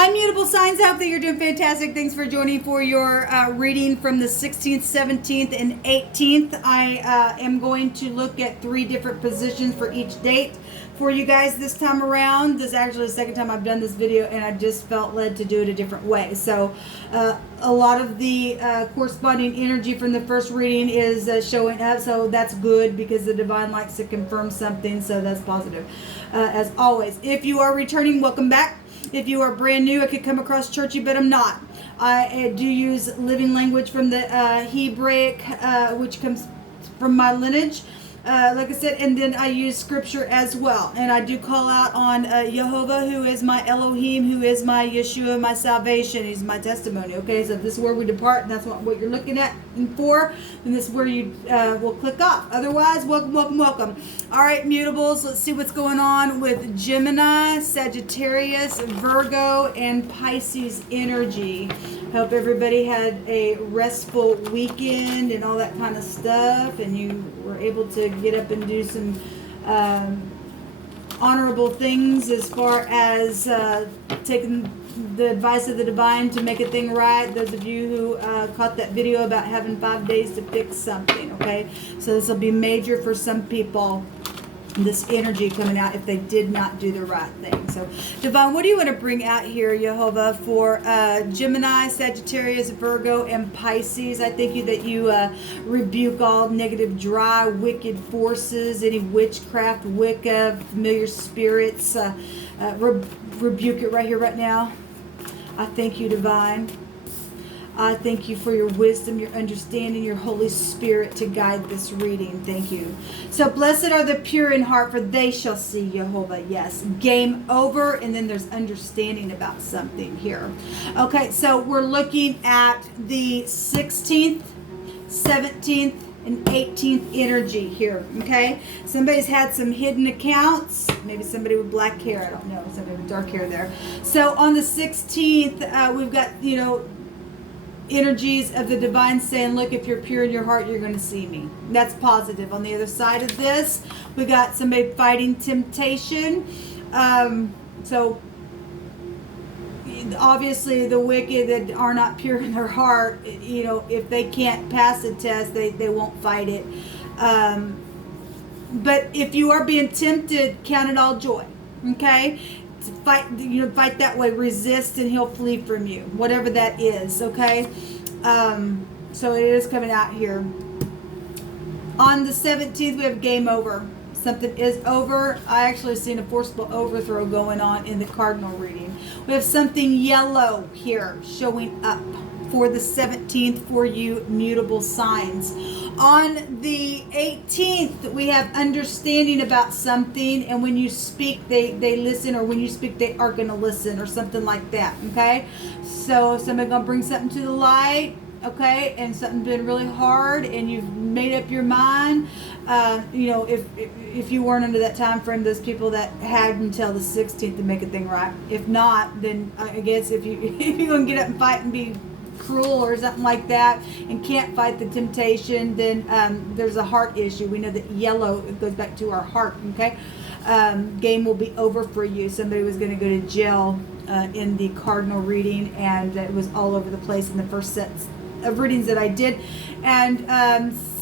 Hi, mutable signs. I hope that you're doing fantastic. Thanks for joining for your reading from the 16th, 17th, and 18th. I am going to look at 3 different positions for each date for you guys this time around. This is actually the second time I've done this video, and I just felt led to do it a different way. So a lot of the corresponding energy from the first reading is showing up, so that's good because the divine likes to confirm something, so that's positive. As always, if you are returning, welcome back. If you are brand new, I could come across churchy, but I'm not. I do use living language from the Hebraic, which comes from my lineage, like I said, and then I use scripture as well. And I do call out on Jehovah, who is my Elohim, who is my Yeshua, my salvation. He's my testimony. Okay, so if this is where we depart, and that's what you're looking at for, then this is where you will click off. Otherwise, welcome, welcome, welcome. All right, mutables, let's see what's going on with Gemini, Sagittarius, Virgo, and Pisces energy. Hope everybody had a restful weekend and all that kind of stuff, and you were able to get up and do some honorable things as far as taking the advice of the divine to make a thing right. Those of you who caught that video about having 5 days to fix something, okay? So this will be major for some people, this energy coming out if they did not do the right thing. So divine, what do you want to bring out here, Jehovah, for Gemini, Sagittarius, Virgo, and Pisces? I thank you that you rebuke all negative, dry, wicked forces, any witchcraft, Wicca, familiar spirits. Rebuke it right here, right now. I thank you, divine. I thank you for your wisdom, your understanding, your Holy Spirit to guide this reading. Thank you. So blessed are the pure in heart, for they shall see Jehovah. Yes, game over, and then there's understanding about something here. Okay, so we're looking at the 16th, 17th, and 18th energy here, okay? Somebody's had some hidden accounts, maybe somebody with black hair, I don't know, somebody with dark hair there. So on the 16th, we've got, energies of the divine saying, look, if you're pure in your heart, you're going to see me. That's positive. On the other side of this, we got somebody fighting temptation. So obviously the wicked that are not pure in their heart, if they can't pass the test, they won't fight it. But if you are being tempted, count it all joy. Okay? Fight that way, resist, and he'll flee from you, whatever that is. Okay, so it is coming out here. On the 17th, we have game over. Something is over. I actually seen a forcible overthrow going on in the cardinal reading. We have something yellow here showing up for the 17th for you mutable signs. On the 18th, we have understanding about something, and when you speak, they listen, or when you speak, they are going to listen, or something like that, okay? So somebody's going to bring something to the light, okay, and something's been really hard, and you've made up your mind. If you weren't under that time frame, those people that had until the 16th to make a thing right. If not, then I guess if you're going to get up and fight and be cruel or something like that and can't fight the temptation, then there's a heart issue. We know that yellow, it goes back to our heart, okay? Game will be over for you. Somebody was going to go to jail in the cardinal reading, and it was all over the place in the first set of readings that I did, and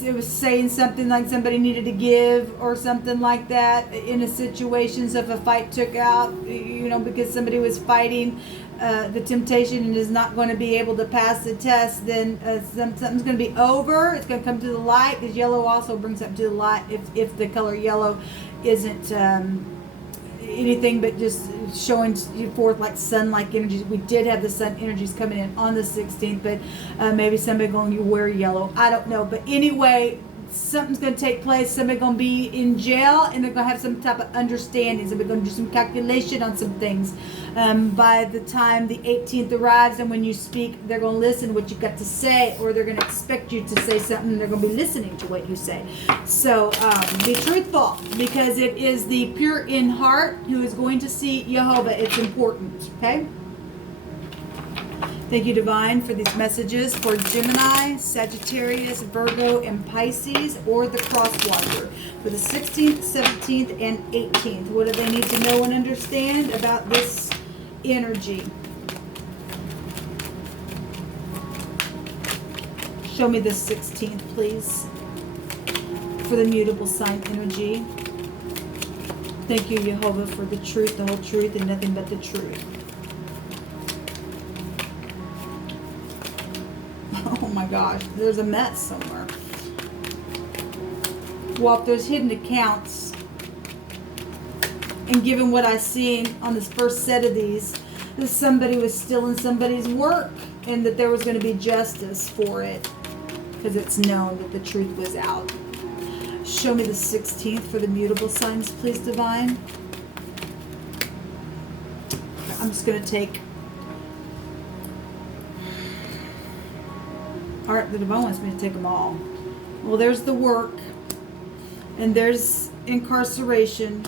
it was saying something like somebody needed to give or something like that in a situation. So if a fight took out, because somebody was fighting the temptation and is not going to be able to pass the test, then something's going to be over. It's going to come to the light, because yellow also brings up to the light if the color yellow isn't anything but just showing you forth like sun-like energies. We did have the sun energies coming in on the 16th, but maybe somebody going, you wear yellow, I don't know. But anyway, something's going to take place. Somebody's going to be in jail, and they're going to have some type of understanding. Somebody's going to do some calculation on some things. By the time the 18th arrives, and when you speak, they're going to listen to what you've got to say, or they're going to expect you to say something, and they're going to be listening to what you say. So be truthful, because it is the pure in heart who is going to see Jehovah. It's important, okay? Thank you, Divine, for these messages for Gemini, Sagittarius, Virgo, and Pisces, or the Crosswatcher for the 16th, 17th, and 18th. What do they need to know and understand about this energy? Show me the 16th, please, for the mutable sign energy. Thank you, Jehovah, for the truth, the whole truth, and nothing but the truth. Oh my gosh, there's a mess somewhere. Well, if there's hidden accounts, and given what I seen on this first set of these, that somebody was stealing somebody's work, and that there was going to be justice for it, because it's known that the truth was out. Show me the 16th for the mutable signs, please, Divine. I'm just going to take... Alright, the Divine wants me to take them all. Well, there's the work, and there's incarceration,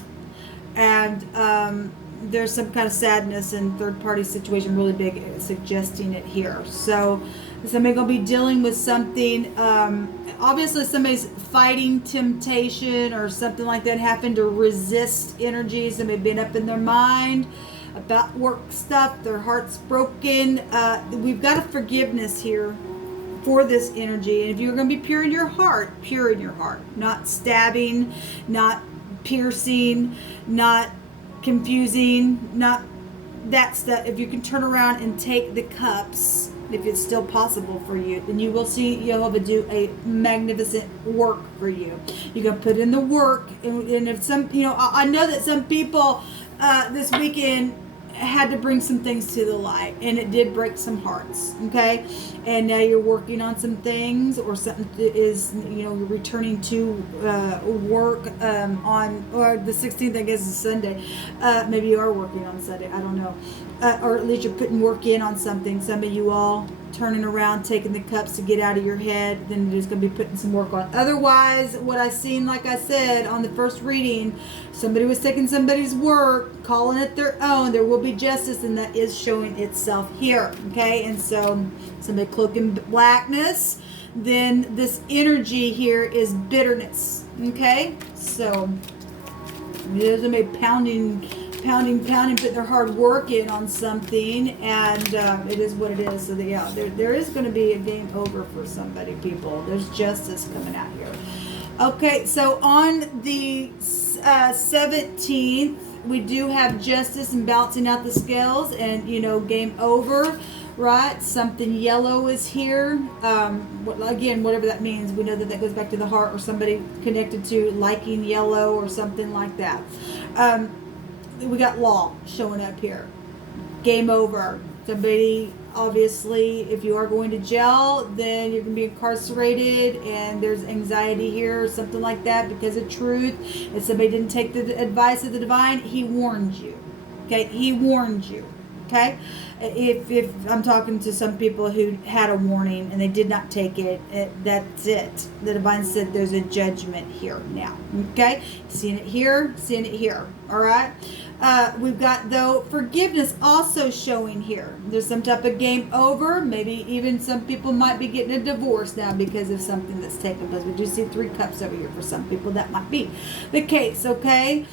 and there's some kind of sadness and third-party situation, really big, suggesting it here. So, somebody's going to be dealing with something, obviously somebody's fighting temptation or something like that, having to resist energy. Somebody been up in their mind about work stuff, their heart's broken. We've got a forgiveness here for this energy. And if you're going to be pure in your heart, not stabbing, not piercing, not confusing, not that stuff. If you can turn around and take the cups, if it's still possible for you, then you will see Jehovah do a magnificent work for you. You're going to put in the work. And if some, I know that some people this weekend had to bring some things to the light, and it did break some hearts, okay? And now you're working on some things, or something is, you're returning to work or the 16th, I guess, is Sunday. Maybe you are working on Sunday, I don't know. Or at least you're putting work in on something. Some of you all turning around, taking the cups to get out of your head, then you're just going to be putting some work on. Otherwise, what I seen, like I said, on the first reading, somebody was taking somebody's work, calling it their own. There will be justice, and that is showing itself here, okay? And so, somebody cloaking blackness, then this energy here is bitterness, okay? So, there's somebody pounding, putting their hard work in on something, and it is what it is. So yeah, there is going to be a game over for somebody, people. There's justice coming out here. Okay, so on the 17th, we do have justice and balancing out the scales, and game over, right? Something yellow is here. Again, whatever that means, we know that goes back to the heart, or somebody connected to liking yellow or something like that. We got law showing up here. Game over. Somebody, obviously, if you are going to jail, then you're going to be incarcerated, and there's anxiety here or something like that because of truth. If somebody didn't take the advice of the Divine, he warned you. Okay? He warned you. Okay? If I'm talking to some people who had a warning and they did not take it, that's it. The Divine said there's a judgment here now. Okay? Seeing it here. All right? We've got, though, forgiveness also showing here. There's some type of game over. Maybe even some people might be getting a divorce now because of something that's taken place. We do see 3 cups over here for some people. That might be the case, okay?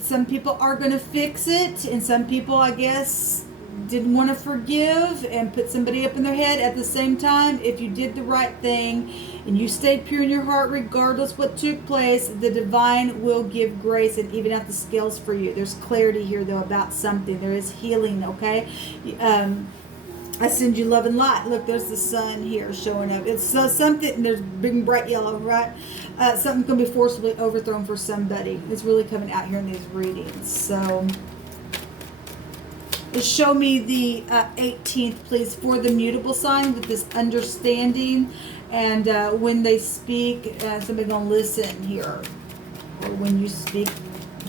Some people are going to fix it, and some people, I guess, didn't want to forgive and put somebody up in their head. At the same time, if you did the right thing and you stayed pure in your heart regardless what took place, the Divine will give grace and even out the scales for you. There's clarity here, though, about something. There is healing, okay? I send you love and light. Look, there's the sun here showing up. It's something, there's big bright yellow, right? Something can be forcibly overthrown for somebody. It's really coming out here in these readings. So, show me the 18th, please, for the mutable sign with this understanding. And when they speak, somebody going to listen here. Or when you speak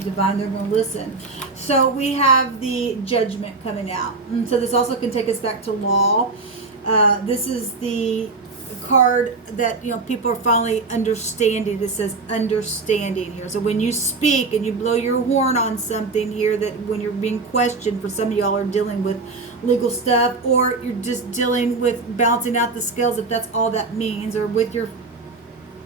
Divine, they're going to listen. So we have the judgment coming out. And so this also can take us back to law. This is the card that people are finally understanding. It says understanding here. So when you speak and you blow your horn on something here, that when you're being questioned, for some of y'all are dealing with legal stuff, or you're just dealing with balancing out the scales, if that's all that means, or with your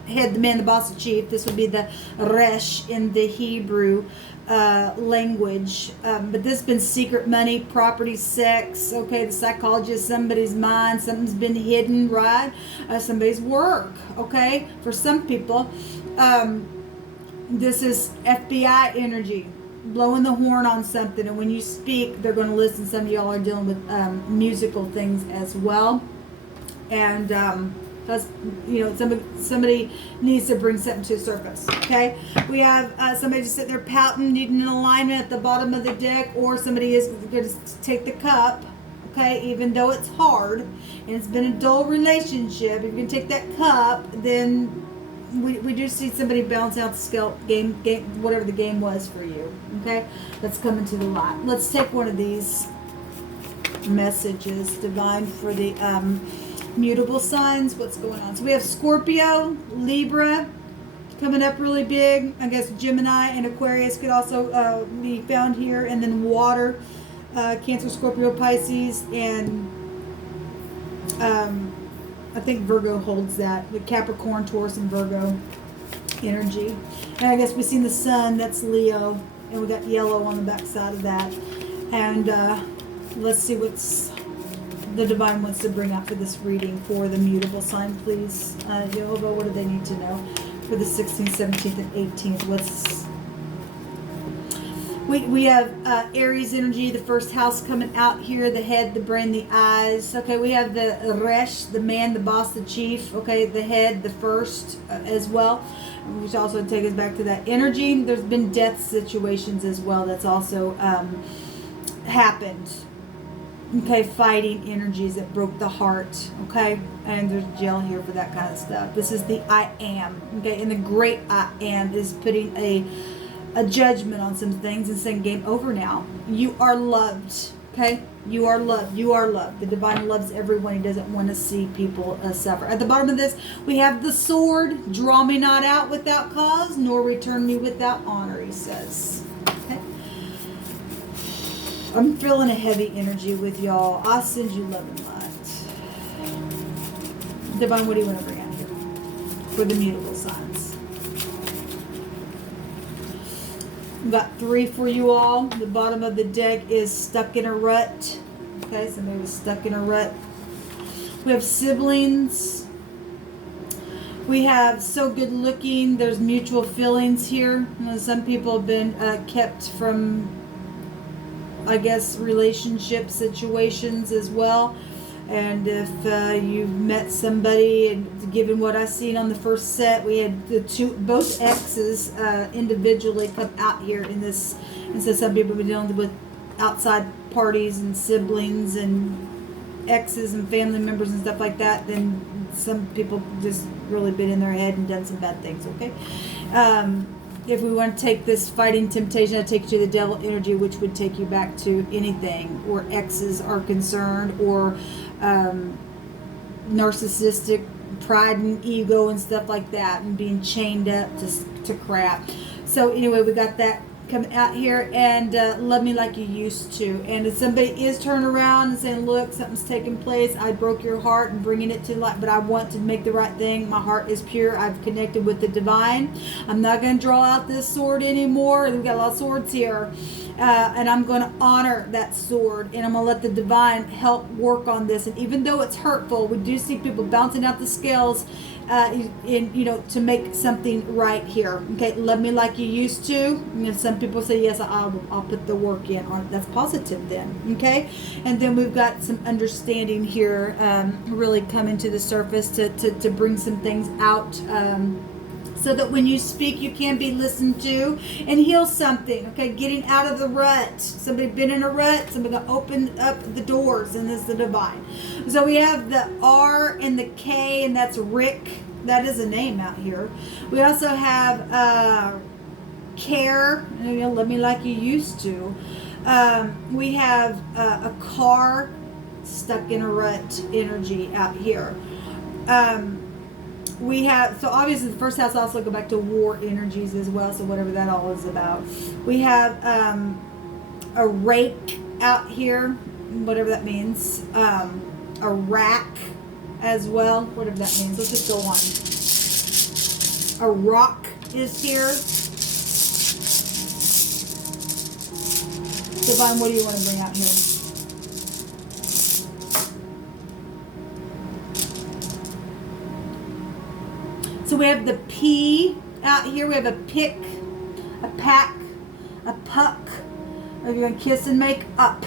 head, the man, the boss, the chief. This would be the resh in the Hebrew language. But this has been secret money, property, sex, okay, the psychologist, somebody's mind, something's been hidden, right? Somebody's work, okay? For some people, this is FBI energy, blowing the horn on something, and when you speak, they're going to listen. Some of y'all are dealing with musical things as well. And because somebody needs to bring something to the surface. Okay, we have somebody just sitting there pouting, needing an alignment at the bottom of the deck, or somebody is going to take the cup. Okay, even though it's hard and it's been a dull relationship, if you can take that cup, then we do see somebody balance out the scale game, whatever the game was for you. Okay, that's coming to the light. Let's take one of these messages, divine, for the mutable signs. What's going on? So we have Scorpio, Libra coming up really big. I guess Gemini and Aquarius could also be found here, and then water, Cancer, Scorpio, Pisces, and I think Virgo holds that, with Capricorn, Taurus, and Virgo energy. And I guess we've seen the sun, that's Leo, and we got yellow on the back side of that. And let's see what's the divine wants to bring out for this reading for the mutable sign, please. Jehovah, what do they need to know for the 16th, 17th, and 18th? We have Aries energy, the first house coming out here, the head, the brain, the eyes. Okay, we have the Resh, the man, the boss, the chief. Okay, the head, the first as well, which also take us back to that energy. There's been death situations as well that's also happened. Okay, fighting energies that broke the heart. Okay, and there's jail here for that kind of stuff. This is the I am. Okay, and the great I am is putting a judgment on some things and saying, game over now. You are loved. Okay, you are loved. You are loved. The divine loves everyone. He doesn't want to see people suffer. At the bottom of this, we have the sword. Draw me not out without cause, nor return me without honor, he says. Okay. I'm feeling a heavy energy with y'all. I'll send you love and light. Divine, what do you want to bring out here for the mutable signs? We've got 3 for you all. The bottom of the deck is stuck in a rut. Okay, somebody was stuck in a rut. We have siblings. We have so good looking. There's mutual feelings here. Some people have been kept from, I guess, relationship situations as well. And if you've met somebody, and given what I've seen on the first set, we had both exes individually come out here in this. And so some people have been dealing with outside parties and siblings and exes and family members and stuff like that. Then some people just really been in their head and done some bad things. Okay. If we want to take this fighting temptation, I take you to the devil energy, which would take you back to anything where exes are concerned, or narcissistic pride and ego and stuff like that, and being chained up to crap. So anyway, we got that coming out here, and love me like you used to. And if somebody is turning around and saying, look, something's taking place, I broke your heart and bringing it to light, but I want to make the right thing. My heart is pure. I've connected with the divine. I'm not going to draw out this sword anymore. We've got a lot of swords here. And I'm going to honor that sword, and I'm going to let the divine help work on this. And even though it's hurtful, we do see people bouncing out the scales to make something right here. Okay, love me like you used to. And some people say, yes, I'll put the work in on it. That's positive then. Okay, and then we've got some understanding here really coming to the surface to bring some things out. So that when you speak, you can be listened to and heal something. Okay, getting out of the rut. Somebody been in a rut. Somebody gonna open up the doors, and this is the divine. So we have the R and the K, and that's Rick. That is a name out here. We also have care. Love me like you used to. We have a car, stuck in a rut energy out here. We have, so obviously the first house also go back to war energies as well, so whatever that all is about. We have a rake out here, whatever that means. A rack as well, whatever that means. Let's just go on. A rock is here. Divine, what do you want to bring out here? So we have the P out here. We have a pick, a pack, a puck. If you're going to kiss and make up.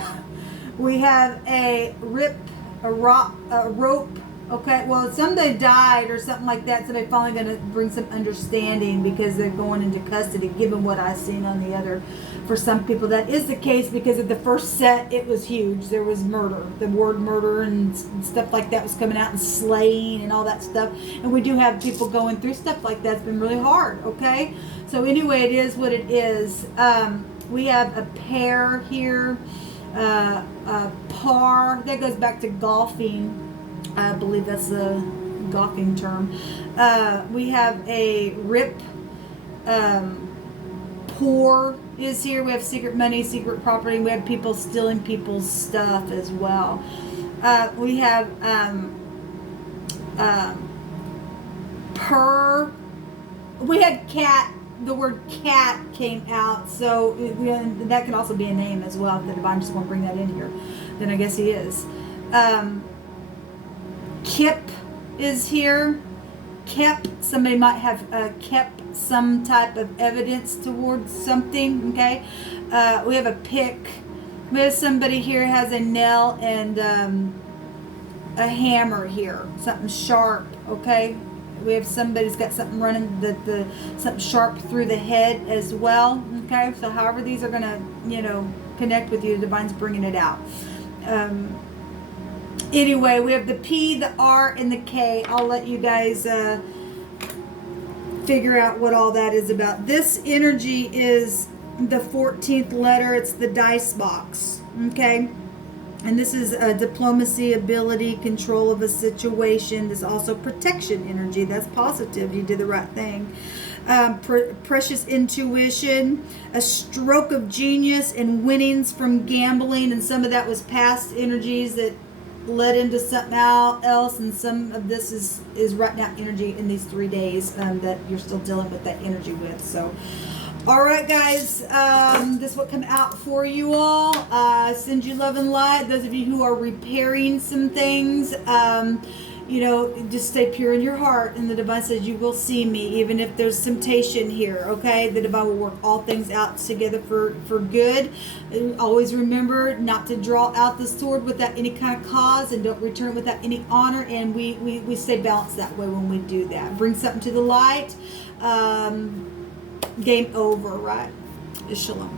We have a rip, a rock, a rope. Okay, well, somebody died or something like that. Somebody finally going to bring some understanding because they're going into custody, given what I've seen on the other. For some people, that is the case because of the first set, it was huge. There was murder. The word murder and stuff like that was coming out, and slaying and all that stuff. And we do have people going through stuff like that. It's been really hard, okay? So anyway, it is what it is. We have a pair here, a par. That goes back to golfing. I believe that's a golfing term. We have a rip, pour is here. We have secret money, secret property. We have people stealing people's stuff as well. We have purr. We had cat. The word cat came out, so that can also be a name as well. If the divine just want to bring that in here, then I guess he is. Kip is here. Kept, somebody might have kept some type of evidence towards something, okay? We have a pick. We have somebody here has a nail and a hammer here, something sharp, okay? We have somebody's got something running, something sharp through the head as well, okay? So however these are going to, connect with you, the divine's bringing it out. Anyway, we have the P, the R, and the K. I'll let you guys figure out what all that is about. This energy is the 14th letter. It's the dice box, okay? And this is diplomacy, ability, control of a situation. There's also protection energy. That's positive. You did the right thing. Precious intuition, a stroke of genius, and winnings from gambling. And some of that was past energies that led into something else, and some of this is right now energy in these 3 days that you're still dealing with that energy with. So all right, guys, this is what come out for you all. Send you love and light. Those of you who are repairing some things, just stay pure in your heart, and the divine says you will see me even if there's temptation here, okay? The divine will work all things out together for good. And always remember not to draw out the sword without any kind of cause, and don't return it without any honor, and we stay balanced that way when we do that. Bring something to the light. Game over, right? Shalom.